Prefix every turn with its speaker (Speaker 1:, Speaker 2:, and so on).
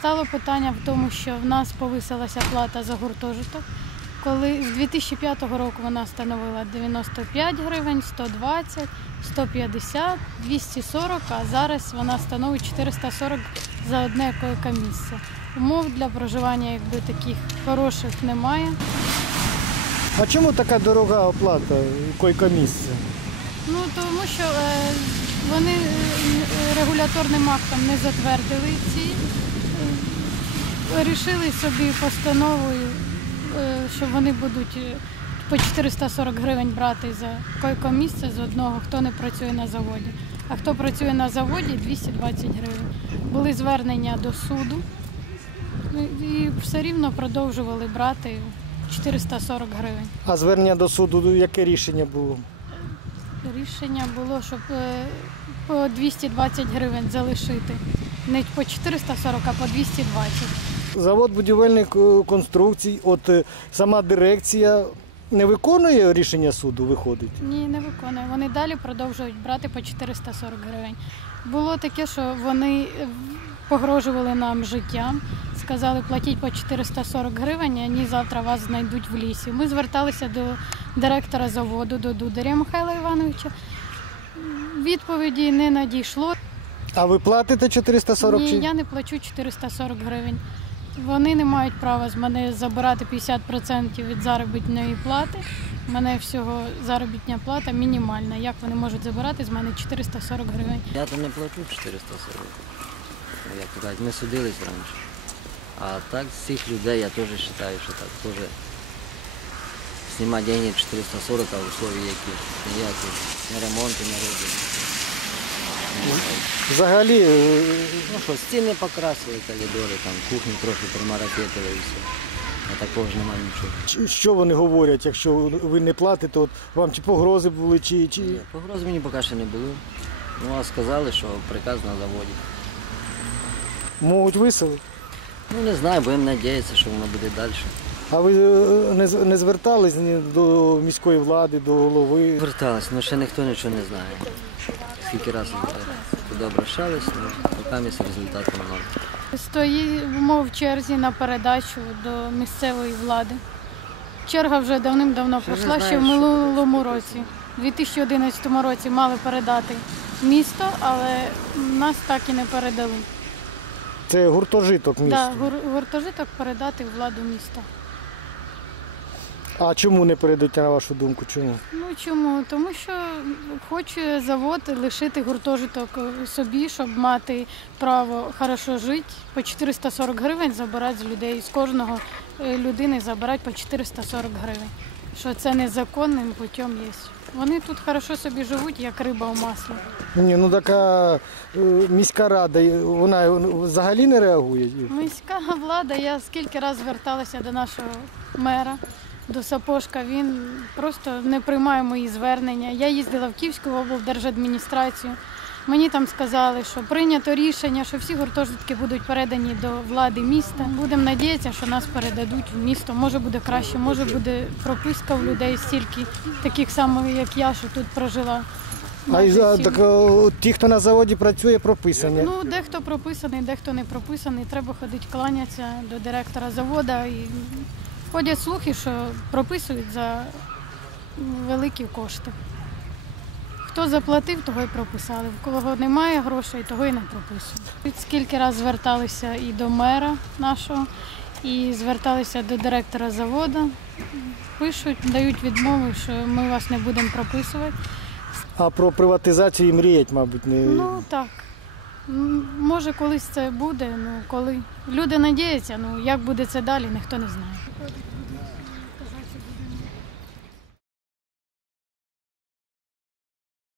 Speaker 1: Постало питання в тому, що в нас повисилася плата за гуртожиток. Коли з 2005 року вона становила 95 гривень, 120, 150, 240, а зараз вона становить 440 за одне койко-місце. Умов для проживання таких хороших немає.
Speaker 2: А чому така дорога оплата койко-місця?
Speaker 1: Тому що вони регуляторним актом не затвердили ці, вирішили собі постановою, що вони будуть по 440 гривень брати за койко-місце з одного, хто не працює на заводі. А хто працює на заводі – 220 гривень. Були звернення до суду і все рівно продовжували брати 440 гривень.
Speaker 2: А звернення до суду, яке рішення було?
Speaker 1: Рішення було, щоб по 220 гривень залишити. Не по 440, а по 220.
Speaker 2: Завод будівельних конструкцій, сама дирекція не виконує рішення суду, виходить?
Speaker 1: Ні, не виконує. Вони далі продовжують брати по 440 гривень. Було таке, що вони погрожували нам життям, сказали, платіть по 440 гривень, і вони завтра вас знайдуть в лісі. Ми зверталися до директора заводу, до Дударя Михайла Івановича. Відповіді не надійшло.
Speaker 2: А ви платите 440?
Speaker 1: Ні, я не плачу 440 гривень. Вони не мають права з мене забирати 50% від заробітної плати. У мене всього заробітна плата мінімальна. Як вони можуть забирати з мене 440 гривень?
Speaker 3: Я то не плачу 440. Як то кажуть, ми судились раніше. А так з цих людей я теж вважаю, що так теж знімати гроші 440, а условия які. Ніякі, не ремонти не роблять.
Speaker 2: Взагалі,
Speaker 3: Ну що, стіни покрасили, коридори, там, кухню трохи промаракетили і все. А такого ж немає нічого.
Speaker 2: що вони говорять, якщо ви не платите, вам чи погрози були, чи...
Speaker 3: Ні, погроз мені поки що не було. Ну, а сказали, що приказ на заводі.
Speaker 2: Можуть виселити?
Speaker 3: Ну, не знаю, будемо сподіватися, що воно буде далі.
Speaker 2: А ви не звертались до міської влади, до голови?
Speaker 3: Зверталися, але ще ніхто нічого не знає. Скільки разів туди обращались, але поки результату немає.
Speaker 1: Стоїмо в черзі на передачу до місцевої влади. Черга вже давним-давно пройшла, ще в минулому році. У 2011 році мали передати місто, але нас так і не передали.
Speaker 2: Це гуртожиток міста?
Speaker 1: Так, гуртожиток передати в владу міста.
Speaker 2: А чому не передають, на вашу думку? Чому?
Speaker 1: Чому? Тому що хоче завод лишити гуртожиток собі, щоб мати право хорошо жити. По 440 гривень забирати з людей, з кожного людини забирати по 440 гривень. Що це незаконним путем є. Вони тут хорошо собі живуть, як риба в маслі.
Speaker 2: Ні, така міська рада, вона взагалі не реагує?
Speaker 1: Міська влада, я скільки разів зверталася до нашого мера, до Сапожка, він просто не приймає мої звернення. Я їздила в Київську облдержадміністрацію. Мені там сказали, що прийнято рішення, що всі гуртожитки будуть передані до влади міста. Будемо сподіватися, що нас передадуть в місто. Може буде краще, може буде прописка в людей стільки, таких самих, як я, що тут прожила.
Speaker 2: Ті, хто на заводі працює, прописані?
Speaker 1: Дехто прописаний, дехто не прописаний. Треба ходити кланятися до директора заводу. І ходять слухи, що прописують за великі кошти. Хто заплатив, того й прописали. В кого немає грошей, того й не прописують. Скільки разів зверталися і до мера нашого, і зверталися до директора заводу. Пишуть, дають відмови, що ми вас не будемо прописувати.
Speaker 2: А про приватизацію і мріять, мабуть, не...
Speaker 1: Так. Може, колись це буде, коли. Люди сподіваються, як буде це далі, ніхто не знає.